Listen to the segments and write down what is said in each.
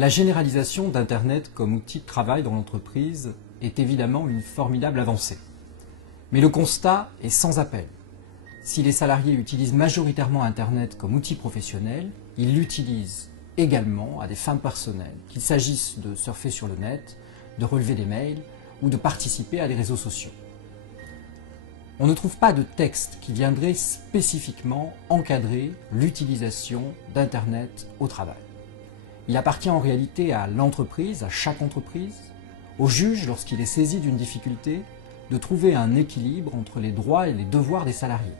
La généralisation d'Internet comme outil de travail dans l'entreprise est évidemment une formidable avancée. Mais le constat est sans appel. Si les salariés utilisent majoritairement Internet comme outil professionnel, ils l'utilisent également à des fins personnelles, qu'il s'agisse de surfer sur le net, de relever des mails ou de participer à des réseaux sociaux. On ne trouve pas de texte qui viendrait spécifiquement encadrer l'utilisation d'Internet au travail. Il appartient en réalité à l'entreprise, à chaque entreprise, au juge lorsqu'il est saisi d'une difficulté, de trouver un équilibre entre les droits et les devoirs des salariés.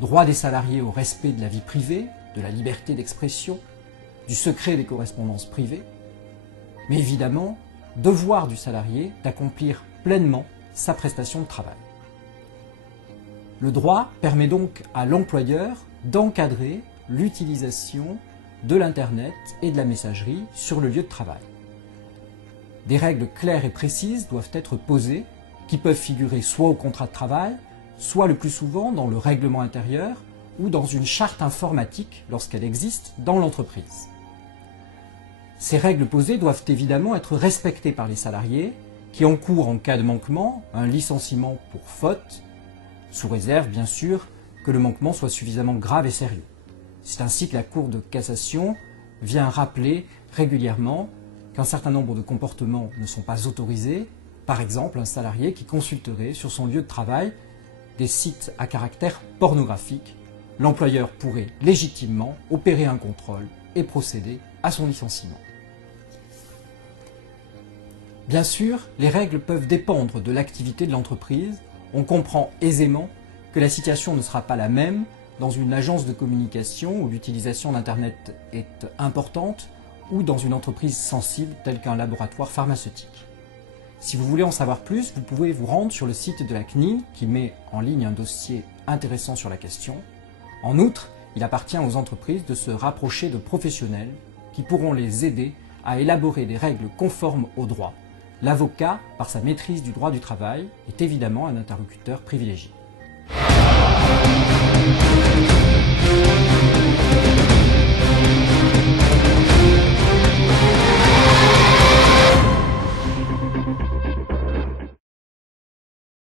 Droit des salariés au respect de la vie privée, de la liberté d'expression, du secret des correspondances privées, mais évidemment, devoir du salarié d'accomplir pleinement sa prestation de travail. Le droit permet donc à l'employeur d'encadrer l'utilisation de l'Internet et de la messagerie sur le lieu de travail. Des règles claires et précises doivent être posées, qui peuvent figurer soit au contrat de travail, soit le plus souvent dans le règlement intérieur ou dans une charte informatique lorsqu'elle existe dans l'entreprise. Ces règles posées doivent évidemment être respectées par les salariés qui encourent en cas de manquement un licenciement pour faute, sous réserve bien sûr que le manquement soit suffisamment grave et sérieux. C'est ainsi que la Cour de cassation vient rappeler régulièrement qu'un certain nombre de comportements ne sont pas autorisés, par exemple un salarié qui consulterait sur son lieu de travail des sites à caractère pornographique. L'employeur pourrait légitimement opérer un contrôle et procéder à son licenciement. Bien sûr, les règles peuvent dépendre de l'activité de l'entreprise. On comprend aisément que la situation ne sera pas la même dans une agence de communication où l'utilisation d'Internet est importante ou dans une entreprise sensible telle qu'un laboratoire pharmaceutique. Si vous voulez en savoir plus, vous pouvez vous rendre sur le site de la CNIL qui met en ligne un dossier intéressant sur la question. En outre, il appartient aux entreprises de se rapprocher de professionnels qui pourront les aider à élaborer des règles conformes au droit. L'avocat, par sa maîtrise du droit du travail, est évidemment un interlocuteur privilégié.